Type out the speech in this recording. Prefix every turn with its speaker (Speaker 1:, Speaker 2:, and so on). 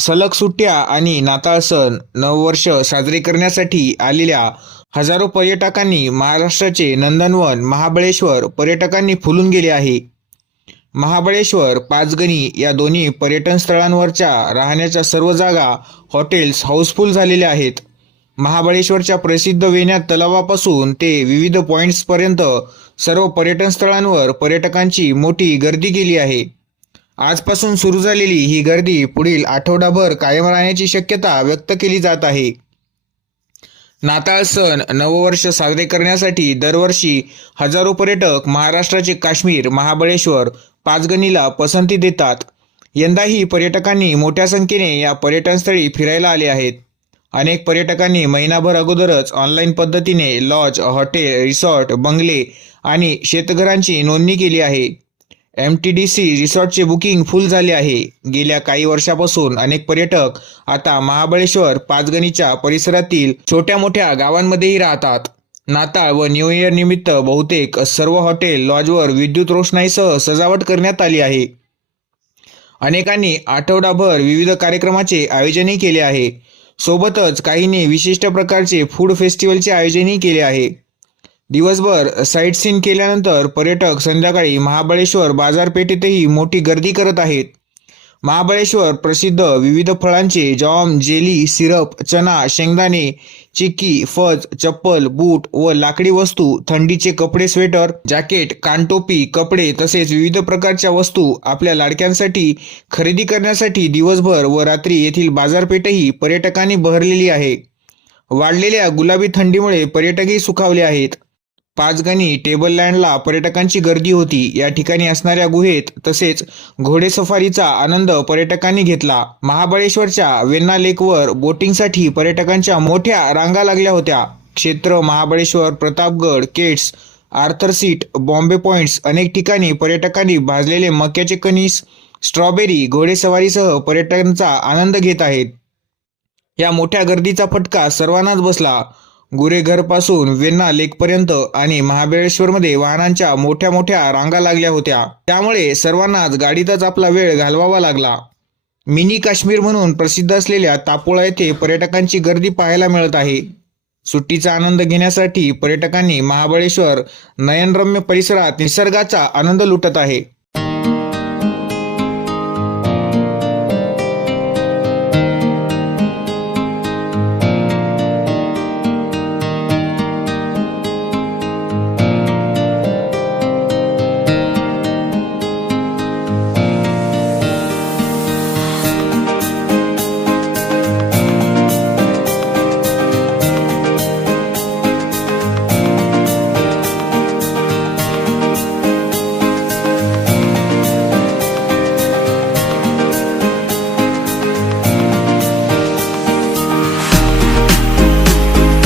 Speaker 1: सलग सुट्ट्या आणि नाताळ सण नववर्ष साजरे करण्यासाठी आलेल्या हजारो पर्यटकांनी महाराष्ट्राचे नंदनवन महाबळेश्वर पर्यटकांनी फुलून गेले आहे. महाबळेश्वर पाचगणी या दोन्ही पर्यटन स्थळांवरच्या राहण्याच्या सर्व जागा हॉटेल्स हाऊसफुल झालेल्या आहेत. महाबळेश्वरच्या प्रसिद्ध वेण्या तलावापासून ते विविध पॉईंट्सपर्यंत सर्व पर्यटन स्थळांवर पर्यटकांची मोठी गर्दी केली आहे. आजपासून सुरू झालेली ही गर्दी पुढील आठवडाभर कायम राहण्याची शक्यता व्यक्त केली जात आहे. नाताळ सण नववर्ष साजरे करण्यासाठी दरवर्षी हजारो पर्यटक महाराष्ट्राचे काश्मीर महाबळेश्वर पाचगणीला पसंती देतात. यंदाही पर्यटकांनी मोठ्या संख्येने या पर्यटनस्थळी फिरायला आले आहेत. अनेक पर्यटकांनी महिनाभर अगोदरच ऑनलाईन पद्धतीने लॉज हॉटेल रिसॉर्ट बंगले आणि शेतघरांची नोंदणी केली आहे. एम टी डी सी रिसॉर्टचे बुकिंग फुल झाले आहे. गेल्या काही वर्षापासून अनेक पर्यटक आता महाबळेश्वर पाचगणीच्या परिसरातील छोट्या मोठ्या गावांमध्येही राहतात. नाताळ व न्यू इयर निमित्त बहुतेक सर्व हॉटेल लॉजवर विद्युत रोषणाईसह सजावट करण्यात आली आहे. अनेकांनी आठवडाभर विविध कार्यक्रमाचे आयोजनही केले आहे. सोबतच काहींनी विशिष्ट प्रकारचे फूड फेस्टिवलचे आयोजनही केले आहे. दिवसभर साईट सीन केल्यानंतर पर्यटक संध्याकाळी महाबळेश्वर बाजारपेठेतही मोठी गर्दी करत आहेत. महाबळेश्वर प्रसिद्ध विविध फळांचे जॉम जेली सिरप चना शेंगदाणे चिक्की फज चप्पल बूट व लाकडी वस्तू थंडीचे कपडे स्वेटर जॅकेट कानटोपी कपडे तसेच विविध प्रकारच्या वस्तू आपल्या लाडक्यांसाठी खरेदी करण्यासाठी दिवसभर व रात्री येथील बाजारपेठही पर्यटकांनी बहरलेली आहे. वाढलेल्या गुलाबी थंडीमुळे पर्यटकही सुखावले आहेत. पाचगणी टेबल लँडला पर्यटकांची गर्दी होती. या ठिकाणी असणाऱ्या गुहेत तसेच घोडे सफारीचा आनंद पर्यटकांनी घेतला. महाबळेश्वरच्या वेन्ना लेकवर बोटिंगसाठी पर्यटकांच्या मोठ्या रांगा लागल्या होत्या. क्षेत्र Mahabaleshwar Pratapgad Kate's Arthur seat Bombay points अनेक ठिकाणी पर्यटकांनी भाजलेले मक्याचे कणीस स्ट्रॉबेरी घोडेसवारीसह पर्यटकांचा आनंद घेत आहेत. या मोठ्या गर्दीचा फटका सर्वांनाच बसला. गुरेघरपासून वेन्ना लेकपर्यंत आणि महाबळेश्वरमध्ये वाहनांच्या मोठ्या मोठ्या रांगा लागल्या होत्या. त्यामुळे सर्वांनाच गाडीतच आपला वेळ घालवावा लागला. मिनी काश्मीर म्हणून प्रसिद्ध असलेल्या तापोळा येथे पर्यटकांची गर्दी पाहायला मिळत आहे. सुट्टीचा आनंद घेण्यासाठी पर्यटकांनी महाबळेश्वर नयनरम्य परिसरात निसर्गाचा आनंद लुटत आहे.